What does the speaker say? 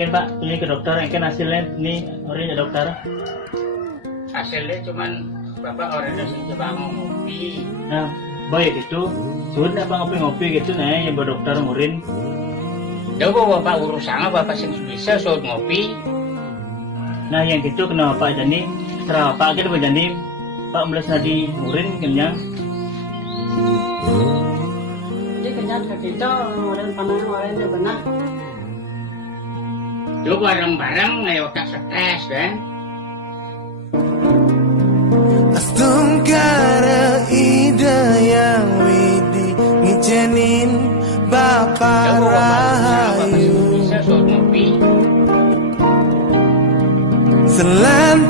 Mungkin Pak, ini ke dokter, mungkin hasilnya ini orang ya dokter. Hasilnya cuman bapak orang itu sih coba ngopi. Nah, baik itu sudah apa ngopi-ngopi gitu nah yang dokter murin. Ya bapak urusannya bapak sing bisa suruh ngopi. Nah yang gitu kenapa Pak Jani? Serah Pak kita Pak Jani, Pak meles nadi murin kenyang. Jadi kenyang ke kita orang panang orang itu benar. Yo bareng-bareng ngayo tak stres kan. Astungkara ide yang widi ngijenin Bapak Rahayu Bisa suruh ngopi. Selanjutnya